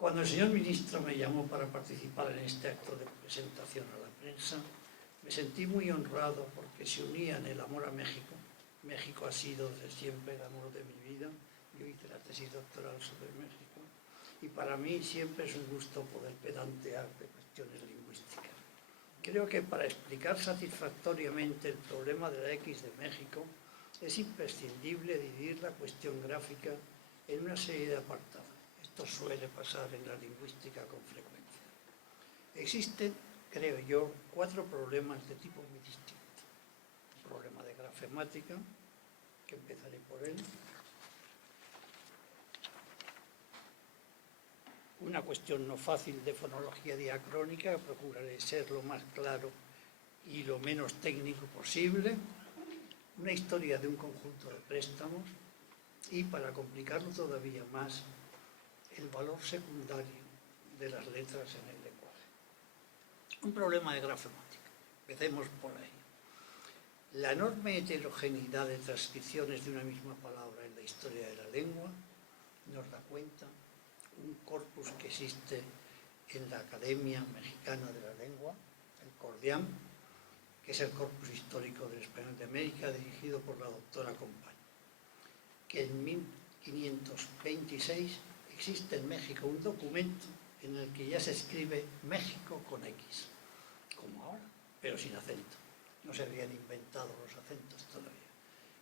Cuando el señor ministro me llamó para participar en este acto de presentación a la prensa, me sentí muy honrado porque se unían el amor a México. México ha sido desde siempre el amor de mi vida. Yo hice la tesis doctoral sobre México y para mí siempre es un gusto poder pedantear de cuestiones lingüísticas. Creo que para explicar satisfactoriamente el problema de la X de México es imprescindible dividir la cuestión gráfica en una serie de apartados. Esto suele pasar en la lingüística con frecuencia. Existen, creo yo, 4 problemas de tipo muy distinto. Un problema de grafemática, que empezaré por él. Una cuestión no fácil de fonología diacrónica, procuraré ser lo más claro y lo menos técnico posible. Una historia de un conjunto de préstamos y, para complicarlo todavía más, el valor secundario de las letras en el lenguaje. Un problema de grafemática. Empecemos por ahí. La enorme heterogeneidad de transcripciones de una misma palabra en la historia de la lengua nos da cuenta un corpus que existe en la Academia Mexicana de la Lengua, el CORDIAM, que es el corpus histórico del español de América, dirigido por la doctora Compañía, que en 1526 existe en México un documento en el que ya se escribe México con X, como ahora, pero sin acento. No se habían inventado los acentos todavía.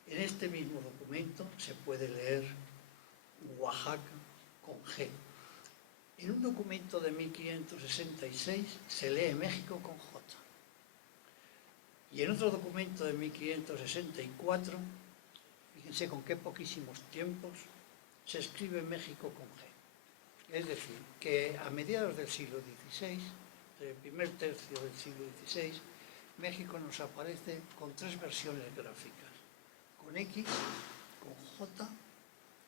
En este mismo documento se puede leer Oaxaca con G. En un documento de 1566 se lee México con J. Y en otro documento de 1564, fíjense con qué poquísimos tiempos, se escribe México con G. Es decir, que a mediados del siglo XVI, del primer tercio del siglo XVI, México nos aparece con 3 versiones gráficas, con X, con J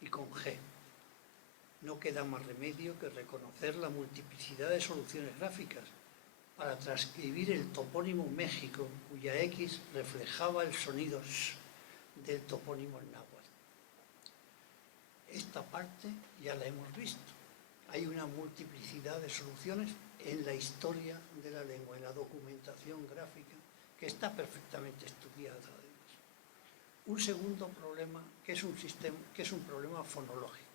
y con G. No queda más remedio que reconocer la multiplicidad de soluciones gráficas para transcribir el topónimo México, cuya X reflejaba el sonido sh del topónimo en náhuatl. Esta parte ya la hemos visto. Hay una multiplicidad de soluciones en la historia de la lengua, en la documentación gráfica, que está perfectamente estudiada además. Un segundo problema, que es un problema fonológico,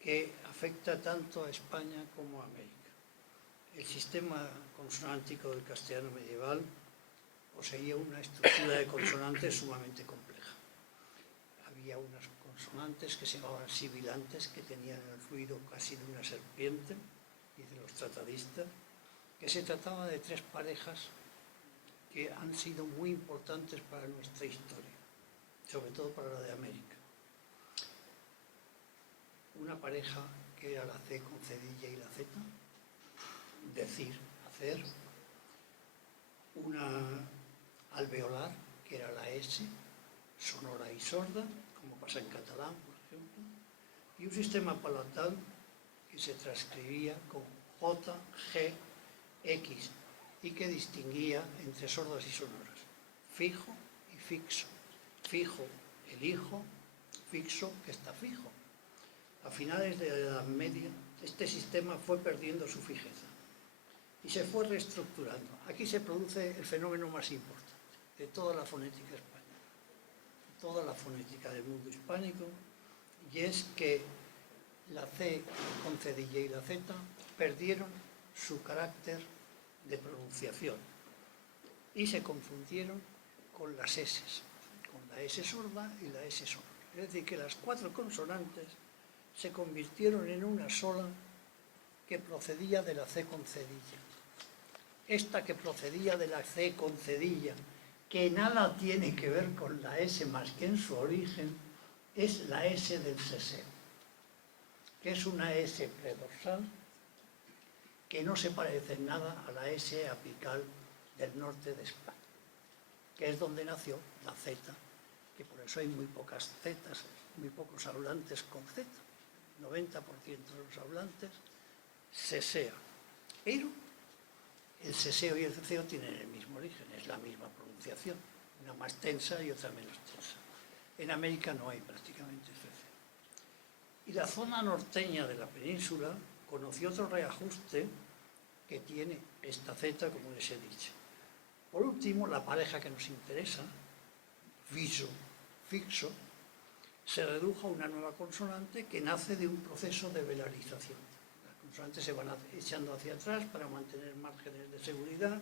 que afecta tanto a España como a América. El sistema consonántico del castellano medieval poseía una estructura de consonantes sumamente compleja. Había unas consonantes que se llamaban sibilantes, que tenían el ruido casi de una serpiente, dicen los tratadistas, que se trataba de 3 parejas que han sido muy importantes para nuestra historia, sobre todo para la de América. Una pareja que era la C con cedilla y la Z, decir, hacer. Una alveolar, que era la S, sonora y sorda, como pasa en catalán, por ejemplo. Y un sistema palatal que se transcribía con J, G, X, y que distinguía entre sordas y sonoras, fijo y fixo. Fijo, elijo, fixo, que está fijo. A finales de la Edad Media, este sistema fue perdiendo su fijeza y se fue reestructurando. Aquí se produce el fenómeno más importante de toda la fonética española, toda la fonética del mundo hispánico, y es que la C con cedilla y la Z perdieron su carácter de pronunciación y se confundieron con las S, con la S sorda y la S sonora. Es decir, que las 4 consonantes se convirtieron en una sola que procedía de la C con cedilla. Esta que procedía de la C con cedilla, que nada tiene que ver con la S más que en su origen, es la S del seseo, que es una S predorsal que no se parece en nada a la S apical del norte de España, que es donde nació la Z, que por eso hay muy pocas Zetas, muy pocos hablantes con Z. 90% de los hablantes sesean, pero el seseo y el ceseo tienen el mismo origen, es la misma pronunciación, una más tensa y otra menos tensa. En América no hay prácticamente ceseo. Y la zona norteña de la península conocí otro reajuste que tiene esta Z, como les he dicho. Por último, la pareja que nos interesa, viso, fixo, se redujo a una nueva consonante que nace de un proceso de velarización. Las consonantes se van echando hacia atrás para mantener márgenes de seguridad,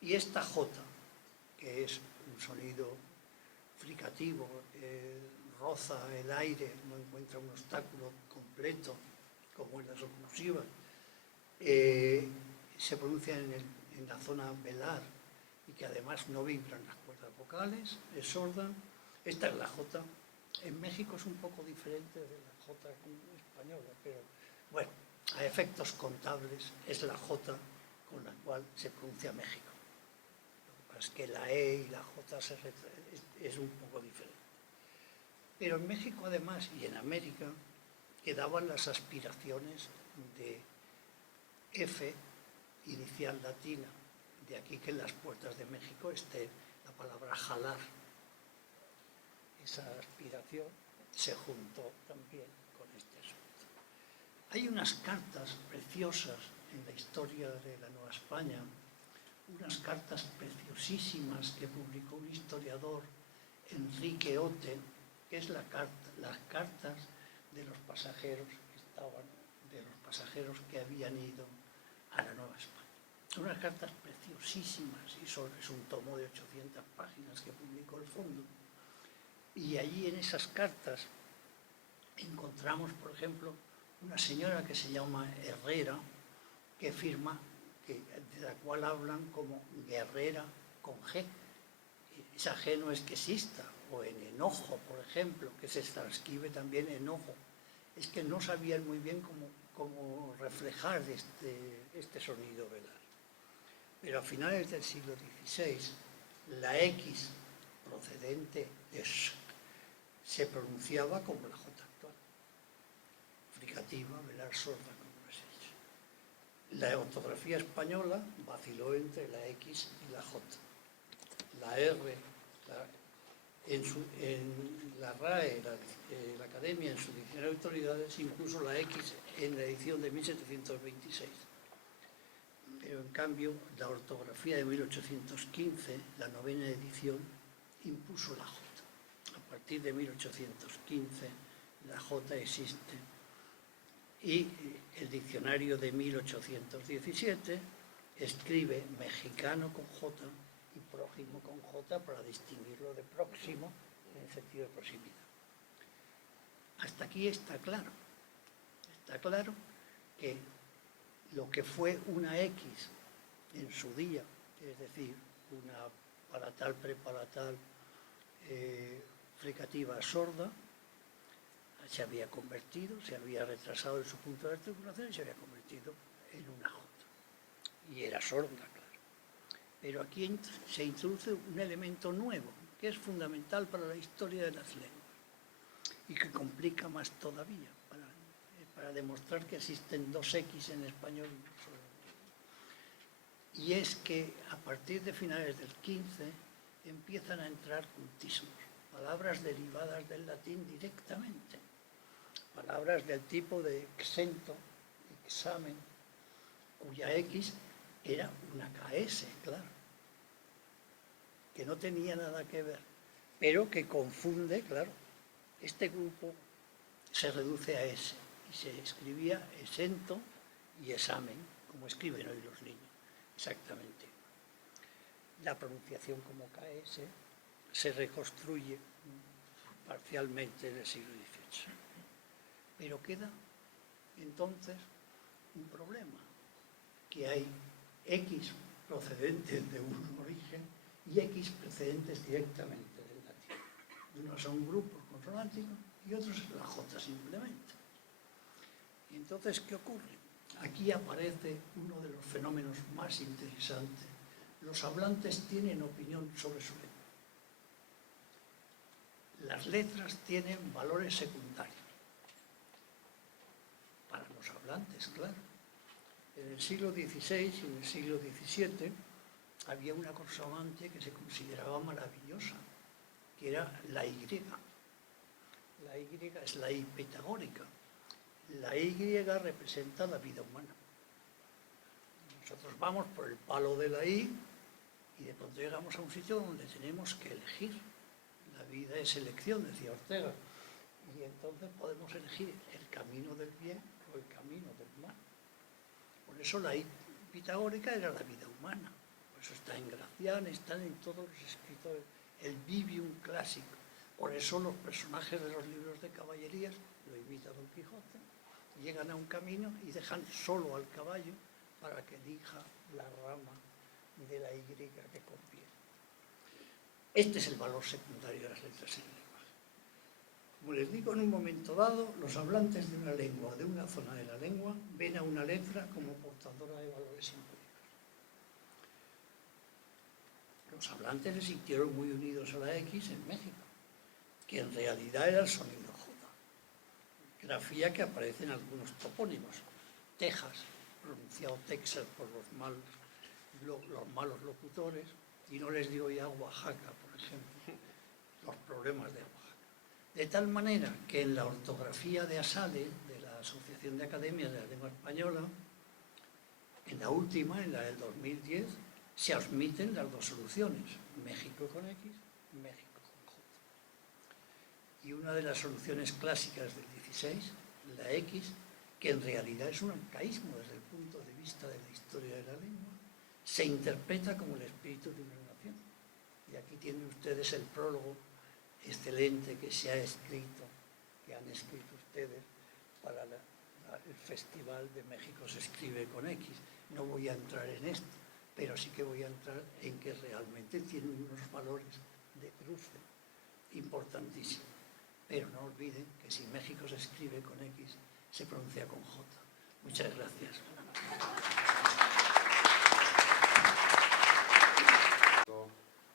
y esta J, que es un sonido fricativo, roza el aire, no encuentra un obstáculo completo, como en las oclusivas, se pronuncia en la zona velar y que además no vibran las cuerdas vocales, es sorda. Esta es la J. En México es un poco diferente de la J española, pero bueno, a efectos contables es la J con la cual se pronuncia México. Lo que pasa es que la E y la J es un poco diferente. Pero en México además y en América quedaban las aspiraciones de F inicial latina. De aquí que en las puertas de México esté la palabra jalar. Esa aspiración se juntó también con este asunto. Hay unas cartas preciosas en la historia de la Nueva España, unas cartas preciosísimas que publicó un historiador, Enrique Ote, que es las cartas de los pasajeros que habían ido a la Nueva España. Son unas cartas preciosísimas y es un tomo de 800 páginas que publicó el Fondo. Y allí en esas cartas encontramos, por ejemplo, una señora que se llama Herrera, que firma, de la cual hablan como guerrera con G. Esa G no es que exista, o en enojo, por ejemplo, que se transcribe también enojo. Es que no sabían muy bien cómo reflejar este sonido velar. Pero a finales del siglo XVI, la X procedente de sh se pronunciaba como la J actual. Fricativa, velar, sorda, como les he dicho. La ortografía española vaciló entre la X y la J. La R, en la RAE, la Academia, en su diccionario de autoridades, impuso la X en la edición de 1726. Pero en cambio, la ortografía de 1815, la 9ª edición, impuso la J. A partir de 1815, la J existe. Y el diccionario de 1817 escribe mexicano con J y prójimo con J para distinguirlo de próximo en el sentido de proximidad. Hasta aquí está claro. Está claro que lo que fue una X en su día, es decir, una palatal, prepalatal, fricativa sorda, se había convertido, se había retrasado en su punto de articulación y se había convertido en una J. Y era sorda, claro. Pero aquí se introduce un elemento nuevo, que es fundamental para la historia de las lenguas y que complica más todavía, para demostrar que existen dos X en español. Y es que a partir de finales del XV empiezan a entrar cultismos, palabras derivadas del latín directamente, palabras del tipo de exento, examen, cuya X era una KS, claro, que no tenía nada que ver, pero que confunde, claro. Este grupo se reduce a S y se escribía exento y examen, como escriben hoy los niños, exactamente. La pronunciación como KS se reconstruye parcialmente en el siglo XVIII. Pero queda entonces un problema, que hay X procedentes de un origen y X procedentes directamente del latín. Unos son grupos consonánticos y otros es la J simplemente. Y entonces, ¿qué ocurre? Aquí aparece uno de los fenómenos más interesantes. Los hablantes tienen opinión sobre su lengua. Las letras tienen valores secundarios. Para los hablantes, claro. En el siglo XVI y en el siglo XVII había una consonante que se consideraba maravillosa, que era la Y. La Y es la I pitagórica. La Y representa la vida humana. Nosotros vamos por el palo de la Y y de pronto llegamos a un sitio donde tenemos que elegir. La vida es elección, decía Ortega. Y entonces podemos elegir el camino del bien o el camino del mal. Por eso la Y pitagórica era la vida humana. Por eso está en Gracián, están en todos los escritores. El vivium clásico. Por eso los personajes de los libros de caballerías, lo imita Don Quijote, llegan a un camino y dejan solo al caballo para que elija la rama de la Y que conviene. Este es el valor secundario de las letras en el lenguaje. Como les digo, en un momento dado, los hablantes de una lengua, de una zona de la lengua, ven a una letra como portadora de valores simbólicos. Los hablantes se sintieron muy unidos a la X en México, que en realidad era el sonido J. Grafía que aparece en algunos topónimos. Texas, pronunciado Texas por los malos locutores, y no les digo ya Oaxaca, por ejemplo, los problemas de Oaxaca. De tal manera que en la ortografía de ASADE, de la Asociación de Academias de la Lengua Española, en la última, en la del 2010, se admiten las dos soluciones, México con X, México con J. Y una de las soluciones clásicas del 16, la X, que en realidad es un arcaísmo desde el punto de vista de la historia de la lengua, se interpreta como el espíritu de una nación. Y aquí tienen ustedes el prólogo excelente que se ha escrito, que han escrito ustedes para el Festival de México se escribe con X. No voy a entrar en esto, pero sí que voy a entrar en que realmente tienen unos valores de cruce importantísimos. Pero no olviden que si México se escribe con X, se pronuncia con J. Muchas gracias.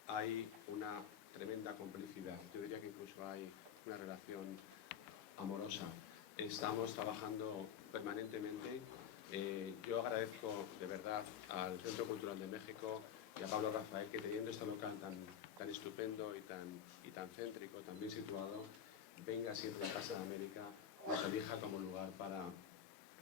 Hay una tremenda complicidad, yo diría que incluso hay una relación amorosa. Estamos trabajando permanentemente. Yo agradezco de verdad al Centro Cultural de México y a Pablo Rafael que teniendo este local tan estupendo y tan céntrico, tan bien situado, venga siempre a Casa de América, nos elija como lugar para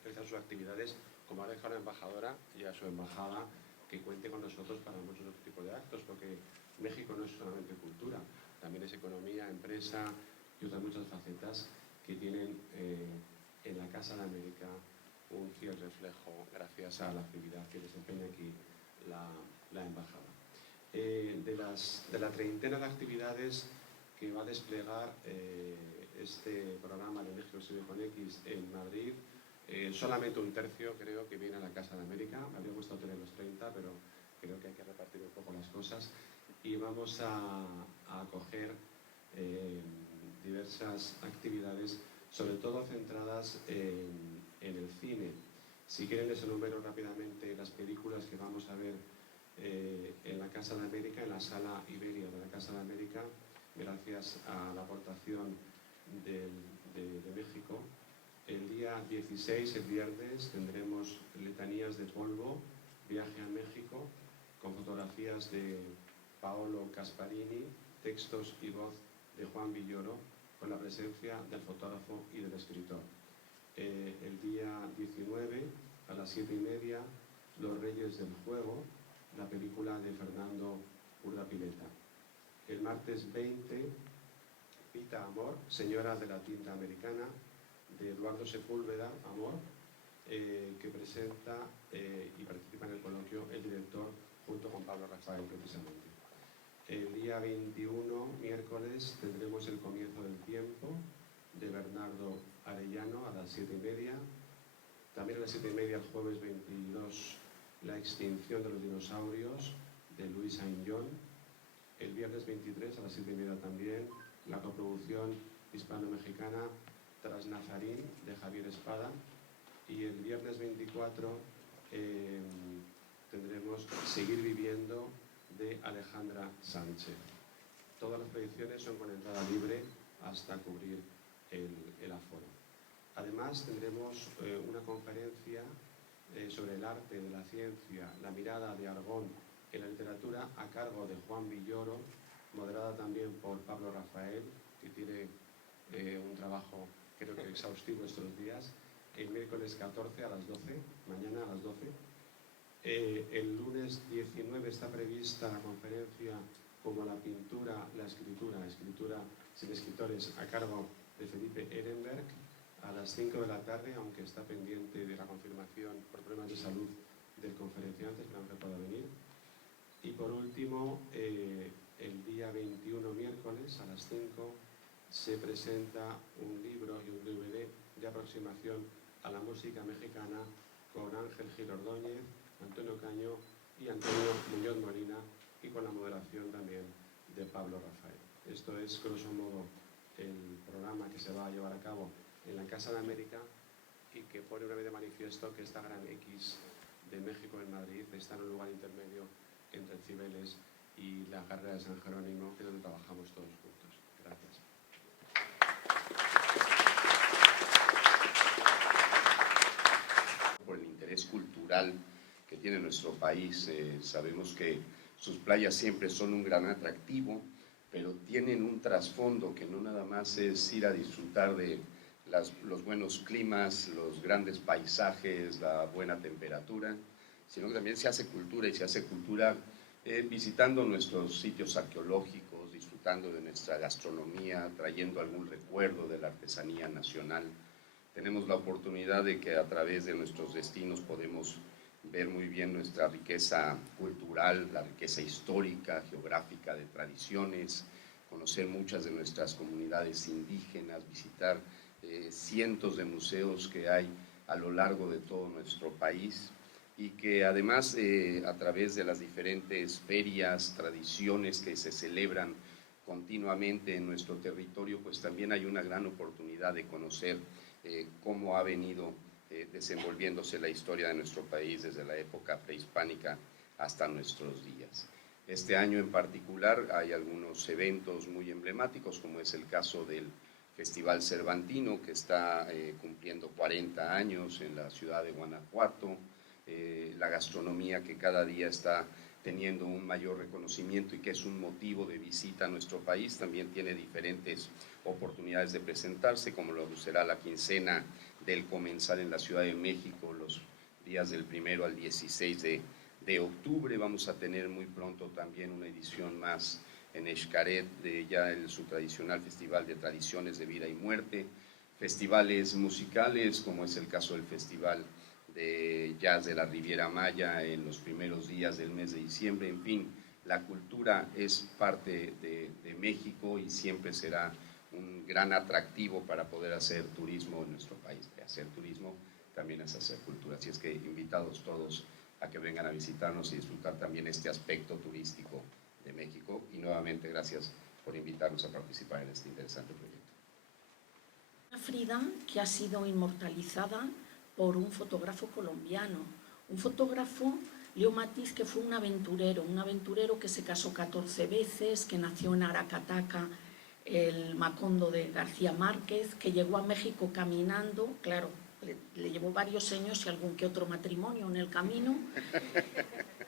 realizar sus actividades, como ha dejado la embajadora y a su embajada que cuente con nosotros para muchos otros tipos de actos, porque México no es solamente cultura, también es economía, empresa y otras muchas facetas que tienen en la Casa de América un fiel reflejo gracias a la actividad que desempeña aquí la embajada. De la treintena de actividades que va a desplegar este programa de México se vive con X en Madrid, solamente un tercio creo que viene a la Casa de América. Me habría gustado tener los 30, pero creo que hay que repartir un poco las cosas. Y vamos a acoger diversas actividades, sobre todo centradas en el cine. Si quieren les enumero rápidamente las películas que vamos a ver en la Casa de América, en la Sala Iberia de la Casa de América, gracias a la aportación de México. El día 16, el viernes, tendremos Letanías de Polvo, Viaje a México, con fotografías de Paolo Casparini, textos y voz de Juan Villoro, con la presencia del fotógrafo y del escritor. El día 19, a las 7:30, Los Reyes del Juego, la película de Fernando Urdapilleta. El martes 20, Pita Amor, Señora de la Tinta Americana, de Eduardo Sepúlveda, Amor, que presenta y participa en el coloquio el director junto con Pablo Rafael, precisamente. El día 21, miércoles, tendremos El Comienzo del Tiempo, de Bernardo Arellano, a las 7:30. También a las 7:30, el jueves 22, La Extinción de los Dinosaurios, de Luis Añón. El viernes 23, a las 7:30 también, la coproducción hispano-mexicana Trasnazarín, de Javier Espada. Y el viernes 24 tendremos Seguir Viviendo, de Alejandra Sánchez. Todas las proyecciones son con entrada libre hasta cubrir el aforo. Además tendremos una conferencia sobre el arte de la ciencia, la mirada de Argón en la literatura, a cargo de Juan Villoro, moderada también por Pablo Rafael, que tiene un trabajo creo que exhaustivo estos días, el miércoles 14 a las 12, mañana a las 12. El lunes 19 está prevista la conferencia como la pintura, la escritura sin escritores, a cargo de Felipe Ehrenberg, a las 5 de la tarde, aunque está pendiente de la confirmación por problemas de salud del conferenciante, esperamos que pueda venir. Y por último, el día 21, miércoles, a las 5, se presenta un libro y un DVD de aproximación a la música mexicana con Ángel Gil Ordóñez, Antonio Caño y Antonio Muñoz Molina, y con la moderación también de Pablo Rafael. Esto es, grosso modo, el programa que se va a llevar a cabo en la Casa de América y que pone una vez de manifiesto que esta gran X de México en Madrid está en un lugar intermedio entre Cibeles y la carrera de San Jerónimo, que es donde trabajamos todos juntos. Gracias. Por el interés cultural que tiene nuestro país, sabemos que sus playas siempre son un gran atractivo, pero tienen un trasfondo que no nada más es ir a disfrutar de los buenos climas, los grandes paisajes, la buena temperatura, sino que también se hace cultura, y se hace cultura visitando nuestros sitios arqueológicos, disfrutando de nuestra gastronomía, trayendo algún recuerdo de la artesanía nacional. Tenemos la oportunidad de que a través de nuestros destinos podemos ver muy bien nuestra riqueza cultural, la riqueza histórica, geográfica, de tradiciones, conocer muchas de nuestras comunidades indígenas, visitar cientos de museos que hay a lo largo de todo nuestro país, y que además a través de las diferentes ferias, tradiciones que se celebran continuamente en nuestro territorio, pues también hay una gran oportunidad de conocer cómo ha venido desenvolviéndose la historia de nuestro país desde la época prehispánica hasta nuestros días. Este año en particular hay algunos eventos muy emblemáticos, como es el caso del Festival Cervantino, que está cumpliendo 40 años en la ciudad de Guanajuato, la gastronomía que cada día está teniendo un mayor reconocimiento y que es un motivo de visita a nuestro país, también tiene diferentes oportunidades de presentarse, como lo será la quincena del Comensal en la Ciudad de México, los días del 1 al 16 de octubre. Vamos a tener muy pronto también una edición más en Xcaret de su tradicional Festival de Tradiciones de Vida y Muerte, festivales musicales, como es el caso del Festival de Jazz de la Riviera Maya en los primeros días del mes de diciembre. En fin, la cultura es parte de México y siempre será un gran atractivo para poder hacer turismo en nuestro país. Hacer turismo también es hacer cultura, así es que invitados todos a que vengan a visitarnos y disfrutar también este aspecto turístico de México, y nuevamente gracias por invitarnos a participar en este interesante proyecto. Frida, que ha sido inmortalizada por un fotógrafo colombiano, un fotógrafo, Leo Matiz, que fue un aventurero que se casó 14 veces, que nació en Aracataca, el Macondo de García Márquez, que llegó a México caminando, claro, le llevó varios años y algún que otro matrimonio en el camino,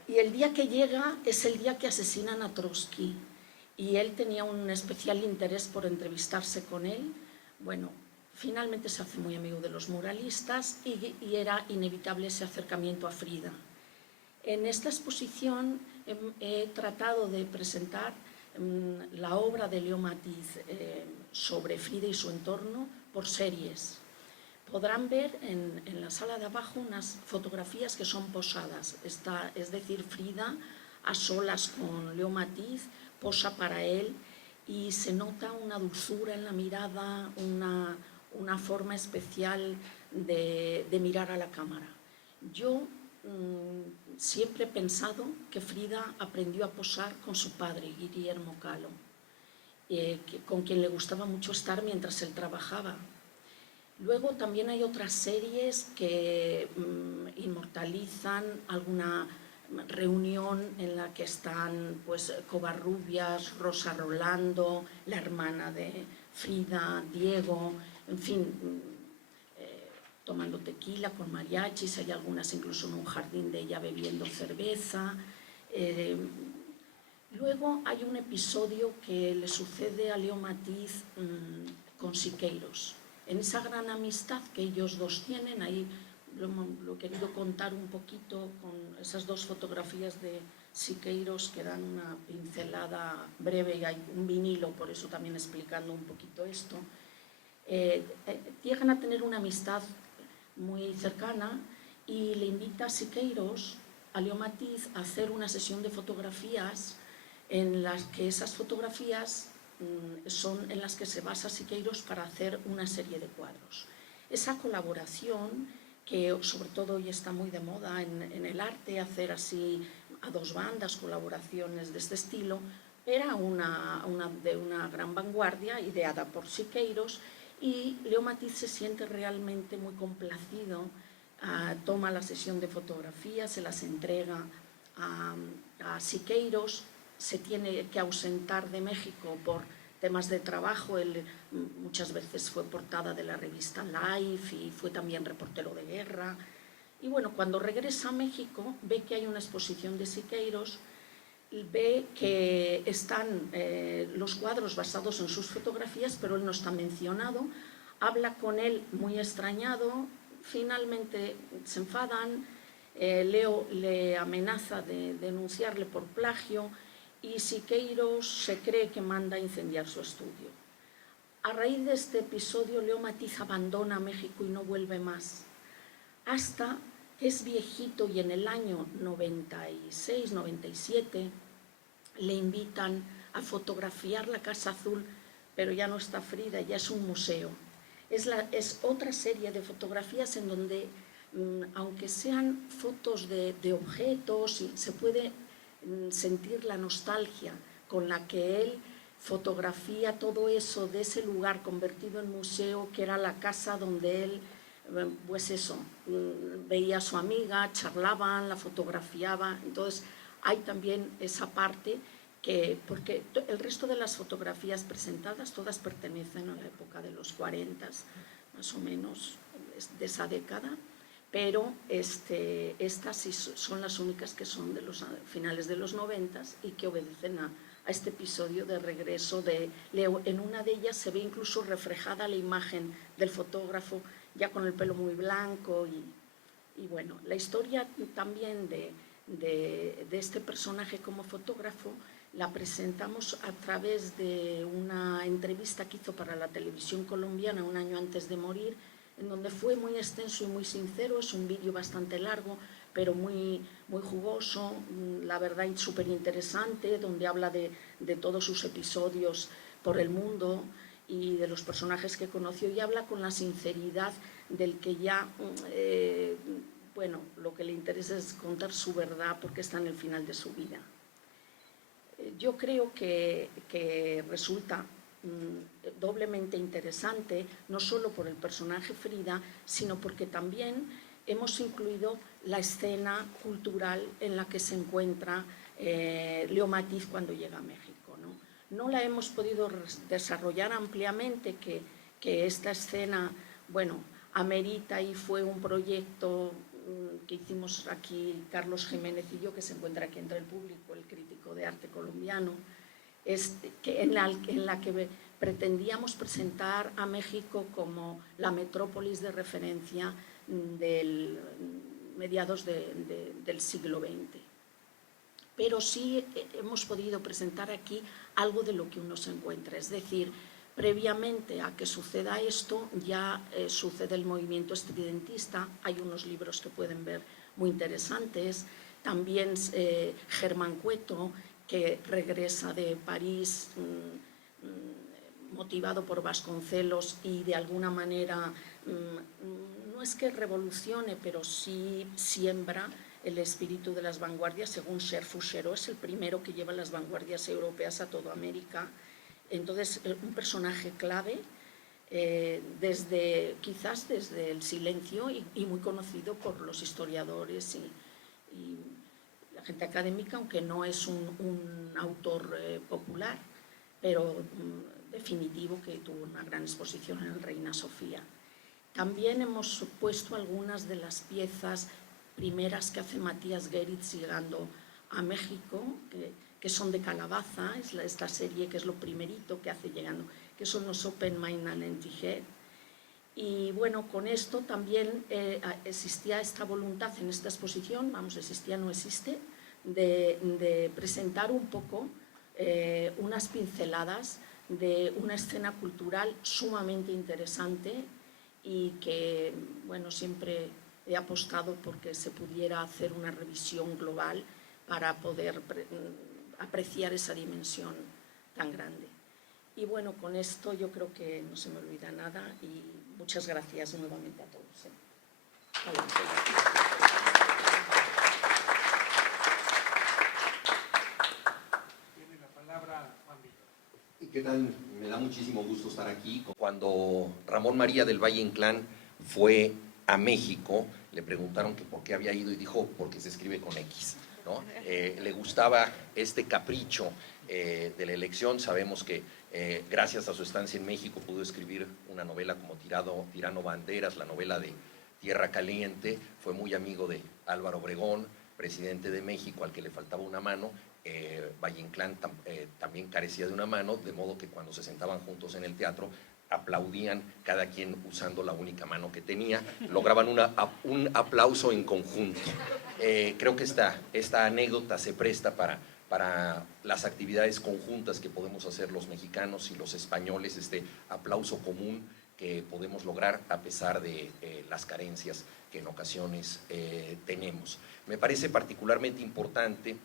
y el día que llega es el día que asesinan a Trotsky, y él tenía un especial interés por entrevistarse con él. Bueno, finalmente se hace muy amigo de los muralistas y era inevitable ese acercamiento a Frida. En esta exposición he tratado de presentar la obra de Leo Matiz sobre Frida y su entorno por series. Podrán ver en la sala de abajo unas fotografías que son posadas, es decir, Frida a solas con Leo Matiz, posa para él, y se nota una dulzura en la mirada, una forma especial de mirar a la cámara. Yo siempre he pensado que Frida aprendió a posar con su padre, Guillermo Kahlo, con quien le gustaba mucho estar mientras él trabajaba. Luego también hay otras series que inmortalizan alguna reunión en la que están pues Covarrubias, Rosa Rolando, la hermana de Frida, Diego, en fin, tomando tequila con mariachis, hay algunas incluso en un jardín de ella bebiendo cerveza. Luego hay un episodio que le sucede a Leo Matiz con Siqueiros. en esa gran amistad que ellos dos tienen. Ahí lo he querido contar un poquito con esas dos fotografías de Siqueiros que dan una pincelada breve, y hay un vinilo, por eso también explicando un poquito esto. Llegan a tener una amistad muy cercana y le invita a Siqueiros, a Leo Matiz, a hacer una sesión de fotografías en las que esas fotografías son en las que se basa Siqueiros para hacer una serie de cuadros. Esa colaboración, que sobre todo hoy está muy de moda en el arte, hacer así a dos bandas, colaboraciones de este estilo, era de una gran vanguardia, ideada por Siqueiros, y Leo Matiz se siente realmente muy complacido, toma la sesión de fotografías, se las entrega a Siqueiros, se tiene que ausentar de México por temas de trabajo. Él muchas veces fue portada de la revista Life y fue también reportero de guerra. Y bueno, cuando regresa a México ve que hay una exposición de Siqueiros, ve que están los cuadros basados en sus fotografías, pero él no está mencionado. Habla con él muy extrañado, finalmente se enfadan, Leo le amenaza de denunciarle por plagio y Siqueiros se cree que manda a incendiar su estudio. A raíz de este episodio, Leo Matiz abandona México y no vuelve más, hasta que es viejito y en el año 96, 97 le invitan a fotografiar la Casa Azul, pero ya no está Frida, ya es un museo. Es otra serie de fotografías en donde, aunque sean fotos de objetos, se puede sentir la nostalgia con la que él fotografía todo eso de ese lugar convertido en museo, que era la casa donde él, pues eso, veía a su amiga, charlaban, la fotografiaba. Entonces hay también esa parte porque el resto de las fotografías presentadas todas pertenecen a la época de los 40, más o menos, de esa década, pero estas sí son las únicas que son de los finales de los 90 y que obedecen a este episodio de regreso de Leo. En una de ellas se ve incluso reflejada la imagen del fotógrafo ya con el pelo muy blanco y bueno, la historia también de este personaje como fotógrafo la presentamos a través de una entrevista que hizo para la televisión colombiana un año antes de morir, en donde fue muy extenso y muy sincero. Es un vídeo bastante largo, pero muy, muy jugoso, la verdad, súper interesante, donde habla de todos sus episodios por el mundo y de los personajes que conoció, y habla con la sinceridad del que ya, bueno, lo que le interesa es contar su verdad porque está en el final de su vida. Yo creo que resulta doblemente interesante, no solo por el personaje Frida, sino porque también hemos incluido la escena cultural en la que se encuentra Leo Matiz cuando llega a México, ¿no? No la hemos podido desarrollar ampliamente, que esta escena, bueno, amerita, y fue un proyecto que hicimos aquí Carlos Jiménez y yo, que se encuentra aquí entre el público, el crítico de arte colombiano, en la que pretendíamos presentar a México como la metrópolis de referencia del mediados del siglo XX. Pero sí hemos podido presentar aquí algo de lo que uno se encuentra, es decir, previamente a que suceda esto ya sucede el movimiento estridentista. Hay unos libros que pueden ver muy interesantes, también Germán Cueto, que regresa de París motivado por Vasconcelos y de alguna manera no es que revolucione, pero sí siembra el espíritu de las vanguardias. Según Cher Fouchereau, es el primero que lleva las vanguardias europeas a toda América. Entonces, un personaje clave, quizás desde el silencio, y muy conocido por los historiadores y la gente académica, aunque no es un autor popular, pero definitivo, que tuvo una gran exposición en el Reina Sofía. También hemos puesto algunas de las piezas primeras que hace Matías Geritz llegando a México, que son de Calabaza, es esta serie que es lo primerito que hace llegando, que son los Open Mind and Anti-Head. Y bueno, con esto también existía esta voluntad en esta exposición, vamos, existía, no existe, de presentar un poco unas pinceladas de una escena cultural sumamente interesante y que, bueno, siempre he apostado porque se pudiera hacer una revisión global para poder apreciar esa dimensión tan grande. Y bueno, con esto yo creo que no se me olvida nada y muchas gracias nuevamente a todos. Tiene la palabra Juan Villa. ¿Qué tal? Me da muchísimo gusto estar aquí. Cuando Ramón María del Valle Inclán fue a México, le preguntaron que por qué había ido y dijo, porque se escribe con X, ¿no? Le gustaba este capricho de la elección. Sabemos que gracias a su estancia en México pudo escribir una novela como Tirano Banderas, la novela de Tierra Caliente. Fue muy amigo de Álvaro Obregón, presidente de México, al que le faltaba una mano. Valle Inclán también carecía de una mano, de modo que cuando se sentaban juntos en el teatro aplaudían, cada quien usando la única mano que tenía, lograban un aplauso en conjunto. Creo que esta anécdota se presta para las actividades conjuntas que podemos hacer los mexicanos y los españoles, este aplauso común que podemos lograr a pesar de las carencias que en ocasiones tenemos. Me parece particularmente importante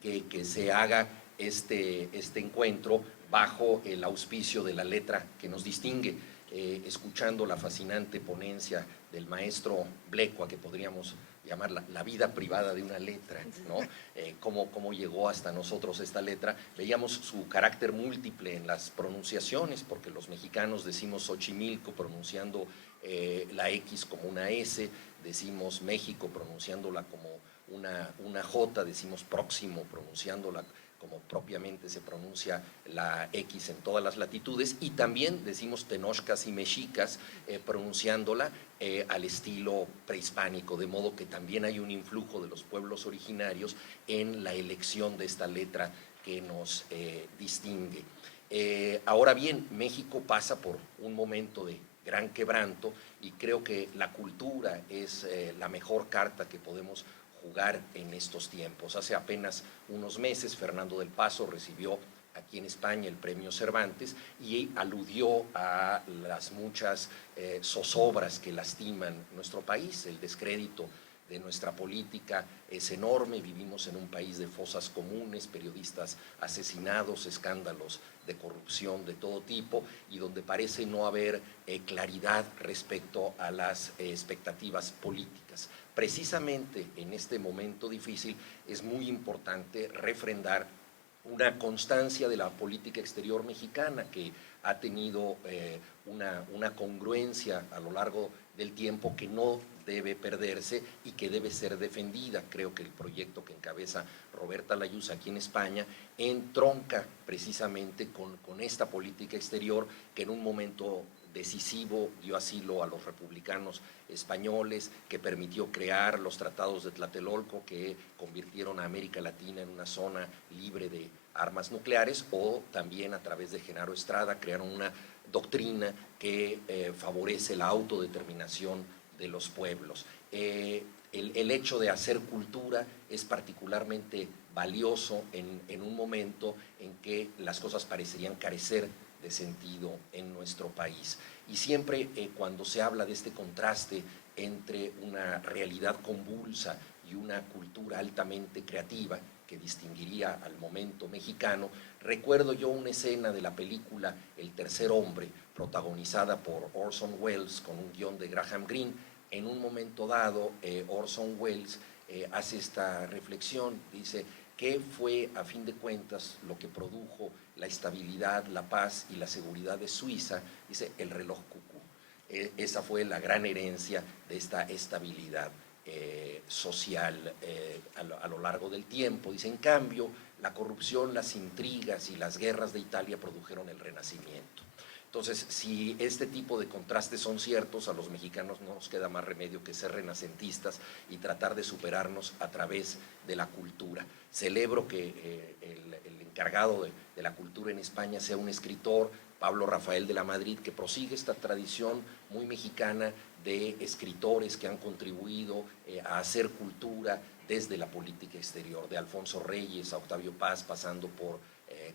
que se haga este encuentro bajo el auspicio de la letra que nos distingue, escuchando la fascinante ponencia del maestro Blecua, que podríamos llamar la vida privada de una letra, ¿no? Cómo llegó hasta nosotros esta letra. Veíamos su carácter múltiple en las pronunciaciones, porque los mexicanos decimos Xochimilco pronunciando la X como una S, decimos México pronunciándola como una J, decimos próximo pronunciándola como propiamente se pronuncia la X en todas las latitudes, y también decimos tenochcas y mexicas pronunciándola al estilo prehispánico, de modo que también hay un influjo de los pueblos originarios en la elección de esta letra que nos distingue. Ahora bien, México pasa por un momento de gran quebranto y creo que la cultura es la mejor carta que podemos jugar en estos tiempos. Hace apenas unos meses Fernando del Paso recibió aquí en España el premio Cervantes y aludió a las muchas zozobras que lastiman nuestro país. El descrédito de nuestra política es enorme, vivimos en un país de fosas comunes, periodistas asesinados, escándalos de corrupción de todo tipo y donde parece no haber claridad respecto a las expectativas políticas. Precisamente en este momento difícil es muy importante refrendar una constancia de la política exterior mexicana que ha tenido una congruencia a lo largo del tiempo que no debe perderse y que debe ser defendida. Creo que el proyecto que encabeza Roberta Layuz aquí en España entronca precisamente con esta política exterior que en un momento decisivo dio asilo a los republicanos españoles, que permitió crear los tratados de Tlatelolco que convirtieron a América Latina en una zona libre de armas nucleares, o también a través de Genaro Estrada crearon una doctrina que favorece la autodeterminación de los pueblos. El hecho de hacer cultura es particularmente valioso en un momento en que las cosas parecerían carecer de sentido en nuestro país. Y siempre cuando se habla de este contraste entre una realidad convulsa y una cultura altamente creativa que distinguiría al momento mexicano, recuerdo yo una escena de la película El tercer hombre, protagonizada por Orson Welles con un guión de Graham Greene. En un momento dado, Orson Welles hace esta reflexión, dice: ¿qué fue, a fin de cuentas, lo que produjo la estabilidad, la paz y la seguridad de Suiza? Dice: el reloj cucú. Esa fue la gran herencia de esta estabilidad social a lo largo del tiempo. Dice: en cambio, la corrupción, las intrigas y las guerras de Italia produjeron el Renacimiento. Entonces, si este tipo de contrastes son ciertos, a los mexicanos no nos queda más remedio que ser renacentistas y tratar de superarnos a través de la cultura. Celebro que el encargado de la cultura en España sea un escritor Pablo Rafael de la Madrid, que prosigue esta tradición muy mexicana de escritores que han contribuido a hacer cultura desde la política exterior, de Alfonso Reyes a Octavio Paz, pasando por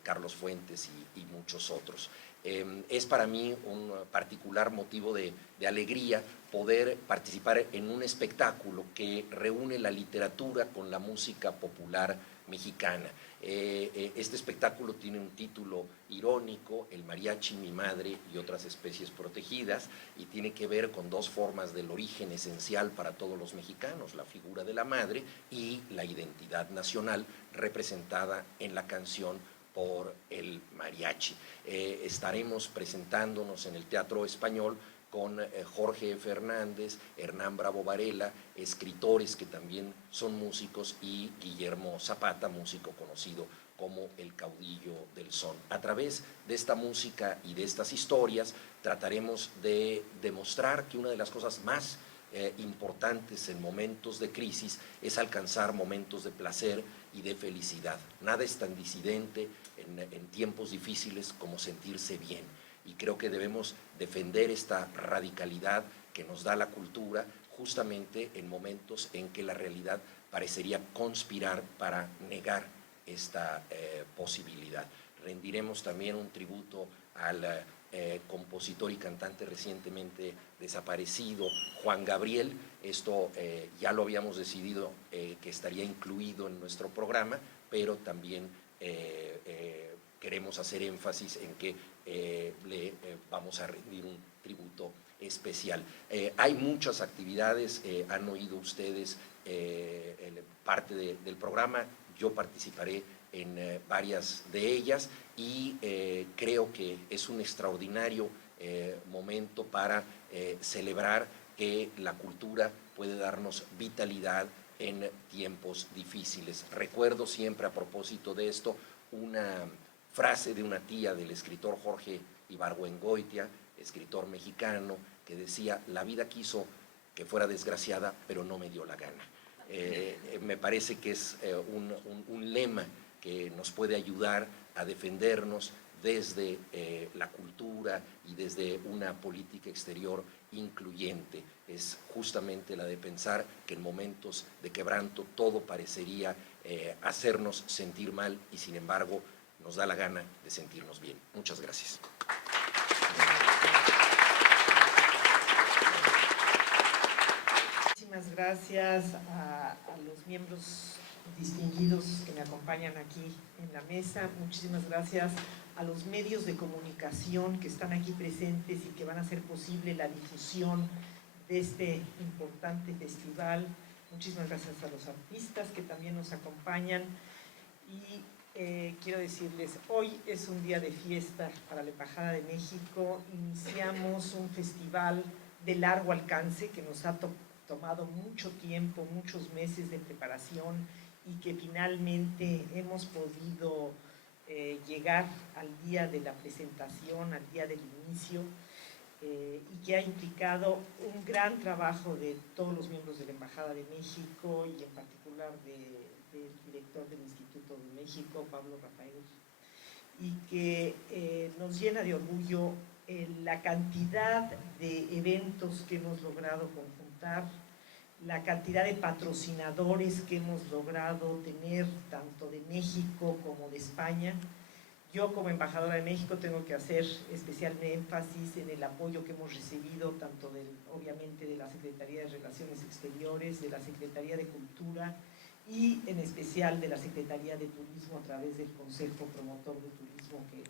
Carlos Fuentes y muchos otros. Es para mí un particular motivo de alegría poder participar en un espectáculo que reúne la literatura con la música popular mexicana. Este espectáculo tiene un título irónico, El mariachi, mi madre y otras especies protegidas, y tiene que ver con dos formas del origen esencial para todos los mexicanos, la figura de la madre y la identidad nacional representada en la canción por el mariachi. Estaremos presentándonos en el Teatro Español con Jorge Fernández, Hernán Bravo Varela, escritores que también son músicos, y Guillermo Zapata, músico conocido como el caudillo del son. A través de esta música y de estas historias trataremos de demostrar que una de las cosas más importantes en momentos de crisis es alcanzar momentos de placer y de felicidad. Nada es tan disidente en tiempos difíciles como sentirse bien, y creo que debemos defender esta radicalidad que nos da la cultura justamente en momentos en que la realidad parecería conspirar para negar esta posibilidad. Rendiremos también un tributo al compositor y cantante recientemente desaparecido, Juan Gabriel. Esto ya lo habíamos decidido que estaría incluido en nuestro programa, pero también queremos hacer énfasis en que le vamos a rendir un tributo especial. Hay muchas actividades, han oído ustedes parte del programa, yo participaré en varias de ellas, y creo que es un extraordinario momento para celebrar que la cultura puede darnos vitalidad en tiempos difíciles. Recuerdo siempre, a propósito de esto, una frase de una tía del escritor Jorge Ibargüengoitia, escritor mexicano, que decía: la vida quiso que fuera desgraciada, pero no me dio la gana. Me parece que es un lema que nos puede ayudar a defendernos desde la cultura y desde una política exterior incluyente. Es justamente la de pensar que en momentos de quebranto todo parecería hacernos sentir mal, y sin embargo nos da la gana de sentirnos bien. Muchas gracias. Muchísimas gracias a los miembros distinguidos que me acompañan aquí en la mesa. Muchísimas gracias a los medios de comunicación que están aquí presentes y que van a hacer posible la difusión de este importante festival. Muchísimas gracias a los artistas que también nos acompañan. Y quiero decirles, hoy es un día de fiesta para la Embajada de México. Iniciamos un festival de largo alcance que nos ha tomado mucho tiempo, muchos meses de preparación, y que finalmente hemos podido llegar al día de la presentación, al día del inicio, y que ha implicado un gran trabajo de todos los miembros de la Embajada de México, y en particular del director del Instituto de México, Pablo Rafael, y que nos llena de orgullo la cantidad de eventos que hemos logrado conjuntar, la cantidad de patrocinadores que hemos logrado tener, tanto de México como de España. Yo, como embajadora de México, tengo que hacer especial énfasis en el apoyo que hemos recibido, tanto obviamente de la Secretaría de Relaciones Exteriores, de la Secretaría de Cultura, y en especial de la Secretaría de Turismo a través del Consejo Promotor de Turismo, que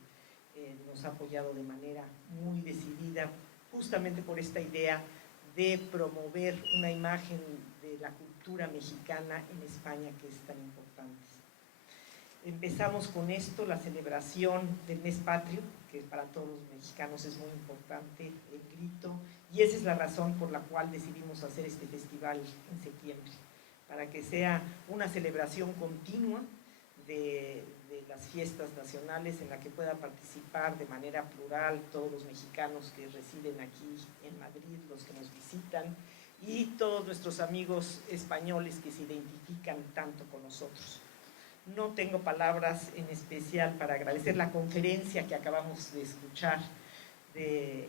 nos ha apoyado de manera muy decidida, justamente por esta idea de promover una imagen de la cultura mexicana en España, que es tan importante. Empezamos con esto, la celebración del mes patrio, que para todos los mexicanos es muy importante, el grito, y esa es la razón por la cual decidimos hacer este festival en septiembre, para que sea una celebración continua de las fiestas nacionales, en la que pueda participar de manera plural todos los mexicanos que residen aquí en Madrid, los que nos visitan, y todos nuestros amigos españoles que se identifican tanto con nosotros. No tengo palabras en especial para agradecer la conferencia que acabamos de escuchar del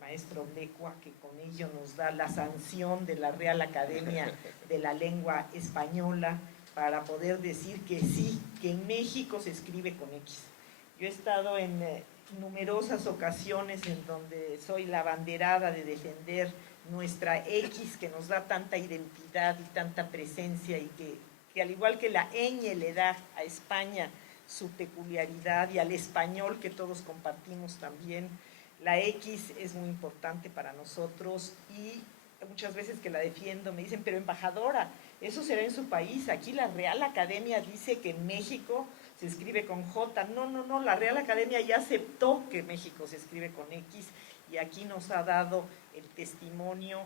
maestro Blecua, que con ello nos da la sanción de la Real Academia de la Lengua Española para poder decir que sí, que en México se escribe con X. Yo he estado en numerosas ocasiones en donde soy la abanderada de defender nuestra X, que nos da tanta identidad y tanta presencia, y que al igual que la ñ le da a España su peculiaridad, y al español que todos compartimos también, la X es muy importante para nosotros. Y muchas veces que la defiendo me dicen, pero embajadora, eso será en su país, aquí la Real Academia dice que en México se escribe con J. No, la Real Academia ya aceptó que México se escribe con X, y aquí nos ha dado el testimonio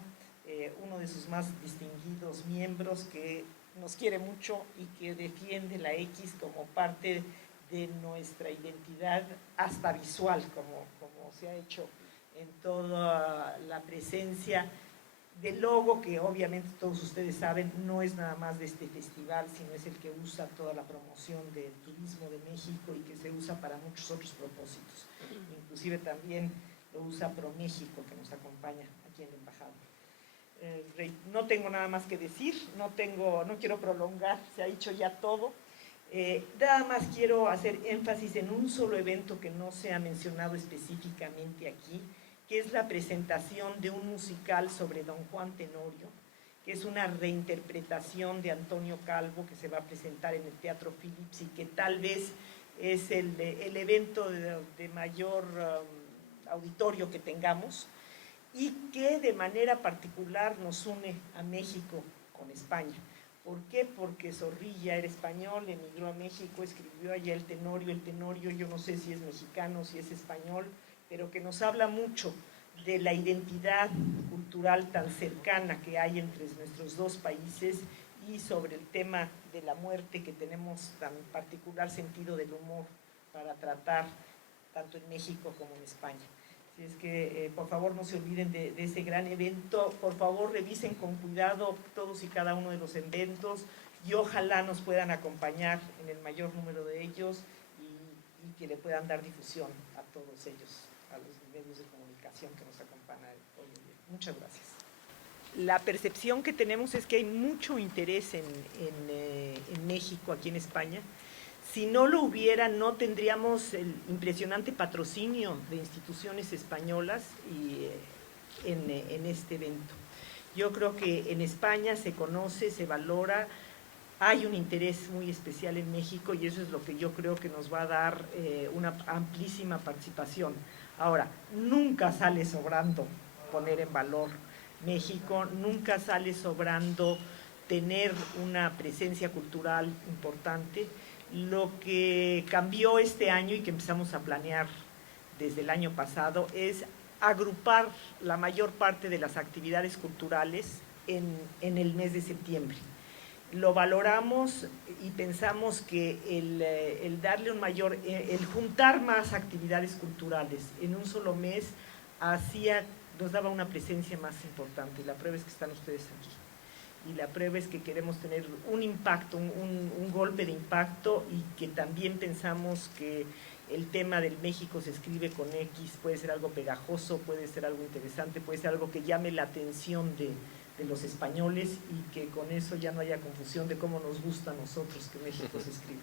uno de sus más distinguidos miembros, que nos quiere mucho y que defiende la X como parte de nuestra identidad, hasta visual, como se ha hecho en toda la presencia del logo, que obviamente todos ustedes saben, no es nada más de este festival, sino es el que usa toda la promoción del turismo de México y que se usa para muchos otros propósitos. Inclusive también lo usa ProMéxico, que nos acompaña aquí en la embajada. No tengo nada más que decir, no quiero prolongar, se ha dicho ya todo. Nada más quiero hacer énfasis en un solo evento que no se ha mencionado específicamente aquí, que es la presentación de un musical sobre Don Juan Tenorio, que es una reinterpretación de Antonio Calvo, que se va a presentar en el Teatro Philips, y que tal vez es el evento de mayor auditorio que tengamos, y que de manera particular nos une a México con España. ¿Por qué? Porque Zorrilla era español, emigró a México, escribió allá el Tenorio yo no sé si es mexicano, si es español, pero que nos habla mucho de la identidad cultural tan cercana que hay entre nuestros dos países, y sobre el tema de la muerte, que tenemos tan particular sentido del humor para tratar tanto en México como en España. Así es que, por favor, no se olviden de ese gran evento. Por favor, revisen con cuidado todos y cada uno de los eventos, y ojalá nos puedan acompañar en el mayor número de ellos, y que le puedan dar difusión a todos ellos, a los medios de comunicación que nos acompañan hoy en día. Muchas gracias. La percepción que tenemos es que hay mucho interés en México, aquí en España. Si no lo hubiera, no tendríamos el impresionante patrocinio de instituciones españolas en este evento. Yo creo que en España se conoce, se valora, hay un interés muy especial en México, y eso es lo que yo creo que nos va a dar una amplísima participación. Ahora, nunca sale sobrando poner en valor México, nunca sale sobrando tener una presencia cultural importante. Lo que cambió este año y que empezamos a planear desde el año pasado es agrupar la mayor parte de las actividades culturales en el mes de septiembre. Lo valoramos y pensamos que el darle el juntar más actividades culturales en un solo mes nos daba una presencia más importante, y la prueba es que están ustedes aquí. Y la prueba es que queremos tener un impacto, un golpe de impacto, y que también pensamos que el tema del México se escribe con X puede ser algo pegajoso, puede ser algo interesante, puede ser algo que llame la atención de los españoles, y que con eso ya no haya confusión de cómo nos gusta a nosotros que México se escriba.